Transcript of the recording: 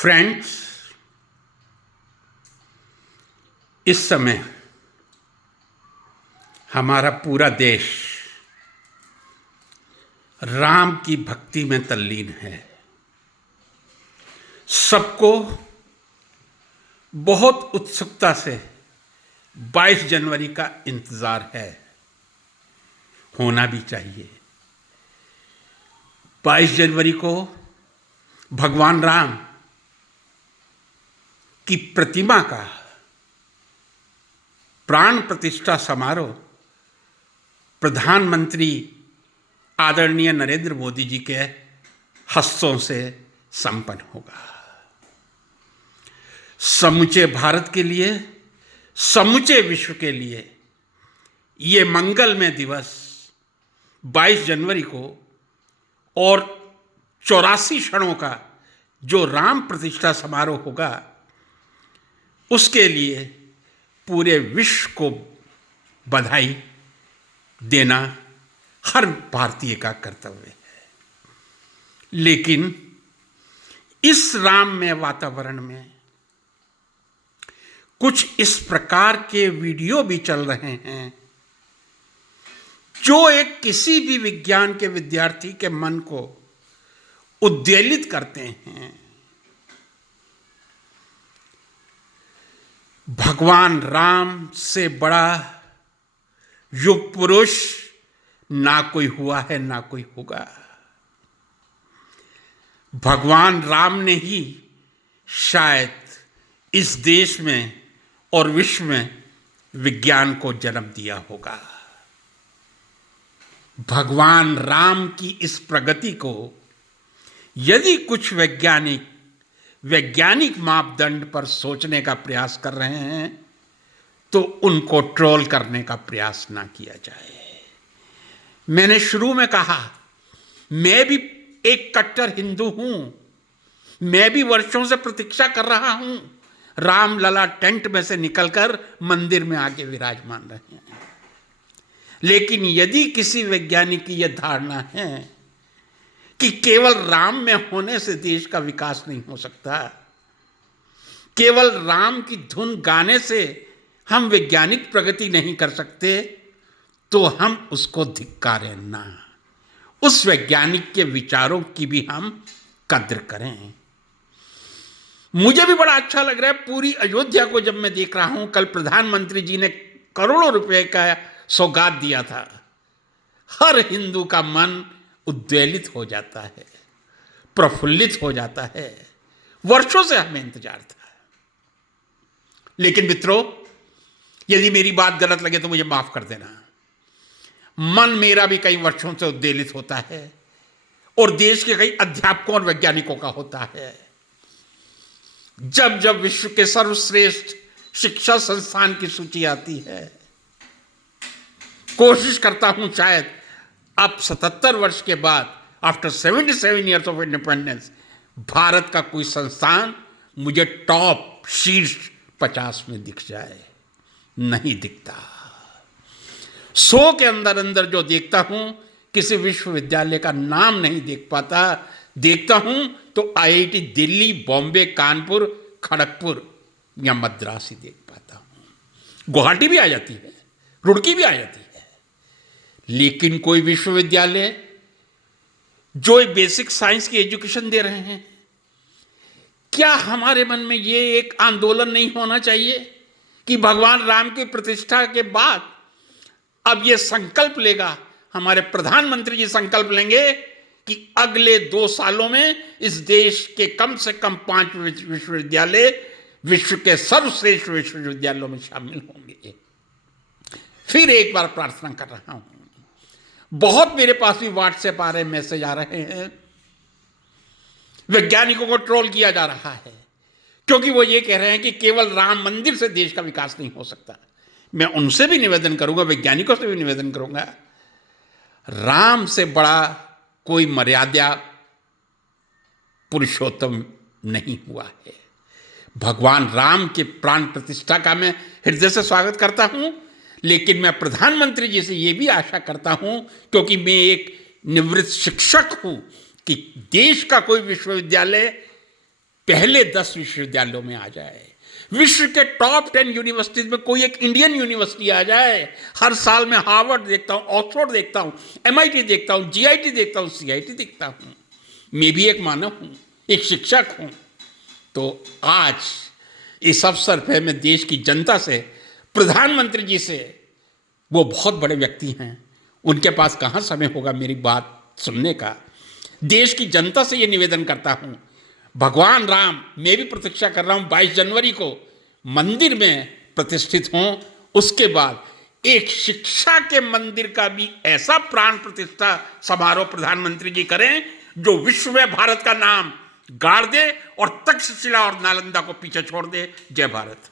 Friends, इस समय हमारा पूरा देश राम की भक्ति में तल्लीन है। सबको बहुत उत्सुकता से 22 जनवरी का इंतजार है, होना भी चाहिए। 22 जनवरी को भगवान राम की प्रतिमा का प्राण प्रतिष्ठा समारोह प्रधानमंत्री आदरणीय नरेंद्र मोदी जी के हस्तों से संपन्न होगा। समूचे भारत के लिए, समूचे विश्व के लिए ये मंगलमय दिवस 22 जनवरी को और 84 क्षणों का जो राम प्रतिष्ठा समारोह होगा, उसके लिए पूरे विश्व को बधाई देना हर भारतीय का कर्तव्य है। लेकिन इस राममय वातावरण में कुछ इस प्रकार के वीडियो भी चल रहे हैं जो एक किसी भी विज्ञान के विद्यार्थी के मन को उद्वेलित करते हैं। भगवान राम से बड़ा युग पुरुष ना कोई हुआ है, ना कोई होगा। भगवान राम ने ही शायद इस देश में और विश्व में विज्ञान को जन्म दिया होगा। भगवान राम की इस प्रगति को यदि कुछ वैज्ञानिक मापदंड पर सोचने का प्रयास कर रहे हैं तो उनको ट्रोल करने का प्रयास ना किया जाए। मैंने शुरू में कहा, मैं भी एक कट्टर हिंदू हूं। मैं भी वर्षों से प्रतीक्षा कर रहा हूं। राम लला टेंट में से निकलकर मंदिर में आके विराजमान रहे हैं। लेकिन यदि किसी वैज्ञानिक की यह धारणा है कि केवल राम में होने से देश का विकास नहीं हो सकता, केवल राम की धुन गाने से हम वैज्ञानिक प्रगति नहीं कर सकते, तो हम उसको धिक्कारें ना। उस वैज्ञानिक के विचारों की भी हम कद्र करें। मुझे भी बड़ा अच्छा लग रहा है पूरी अयोध्या को जब मैं देख रहा हूं। कल प्रधानमंत्री जी ने करोड़ों रुपए का सौगात दिया था। हर हिंदू का मन उद्वेलित हो जाता है, प्रफुल्लित हो जाता है। वर्षों से हमें इंतजार था। लेकिन मित्रों, यदि मेरी बात गलत लगे तो मुझे माफ कर देना। मन मेरा भी कई वर्षों से उद्वेलित होता है और देश के कई अध्यापकों और वैज्ञानिकों का होता है। जब जब विश्व के सर्वश्रेष्ठ शिक्षा संस्थान की सूची आती है, कोशिश करता हूं शायद अब 77 वर्ष के बाद, after 77 years of independence, Bharat का कोई संस्थान मुझे टॉप शीर्ष 50 में दिख जाए। नहीं दिखता। 100 के अंदर अंदर जो देखता हूं, किसी विश्वविद्यालय का नाम नहीं देख पाता। देखता हूं तो आईआईटी दिल्ली, बॉम्बे, कानपुर, खड़गपुर या मद्रास ही देख पाता हूं। गुवाहाटी भी आ जाती है, रुड़की भी आ जाती है। लेकिन कोई विश्वविद्यालय जो एक बेसिक साइंस की एजुकेशन दे रहे हैं, क्या हमारे मन में ये एक आंदोलन नहीं होना चाहिए कि भगवान राम की प्रतिष्ठा के बाद अब ये संकल्प लेगा, हमारे प्रधानमंत्री जी संकल्प लेंगे कि अगले 2 सालों में इस देश के कम से कम 5 विश्वविद्यालय विश्व के सर्वश्रेष्ठ विश्वविद्यालयों में शामिल होंगे। फिर एक बार प्रार्थना कर रहा हूं। बहुत मेरे पास भी व्हाट्सएप आ रहे मैसेज आ रहे हैं। वैज्ञानिकों को ट्रोल किया जा रहा है क्योंकि वो ये कह रहे हैं कि केवल राम मंदिर से देश का विकास नहीं हो सकता। मैं उनसे भी निवेदन करूंगा, वैज्ञानिकों से भी निवेदन करूंगा, राम से बड़ा कोई मर्यादा पुरुषोत्तम नहीं हुआ है। भगवान राम के प्राण प्रतिष्ठा का मैं हृदय से स्वागत करता हूं। लेकिन मैं प्रधानमंत्री जी से यह भी आशा करता हूं, क्योंकि मैं एक निवृत्त शिक्षक हूं, कि देश का कोई विश्वविद्यालय पहले 10 विश्वविद्यालयों में आ जाए, विश्व के टॉप 10 यूनिवर्सिटीज में कोई एक इंडियन यूनिवर्सिटी आ जाए। हर साल मैं हार्वर्ड देखता हूँ, ऑक्सफोर्ड देखता हूँ, MIT देखता हूँ, GIT देखता हूँ, CIT देखता हूँ। मैं भी एक मानव हूँ, एक शिक्षक हूँ। तो आज इस अवसर पर मैं देश की जनता से, प्रधानमंत्री जी से, वो बहुत बड़े व्यक्ति हैं, उनके पास कहाँ समय होगा मेरी बात सुनने का, देश की जनता से ये निवेदन करता हूँ, भगवान राम, मैं भी प्रतीक्षा कर रहा हूँ 22 जनवरी को मंदिर में प्रतिष्ठित हों। उसके बाद एक शिक्षा के मंदिर का भी ऐसा प्राण प्रतिष्ठा समारोह प्रधानमंत्री जी करें जो विश्व में भारत का नाम गाड़ दे और तक्षशिला और नालंदा को पीछे छोड़ दे। जय भारत।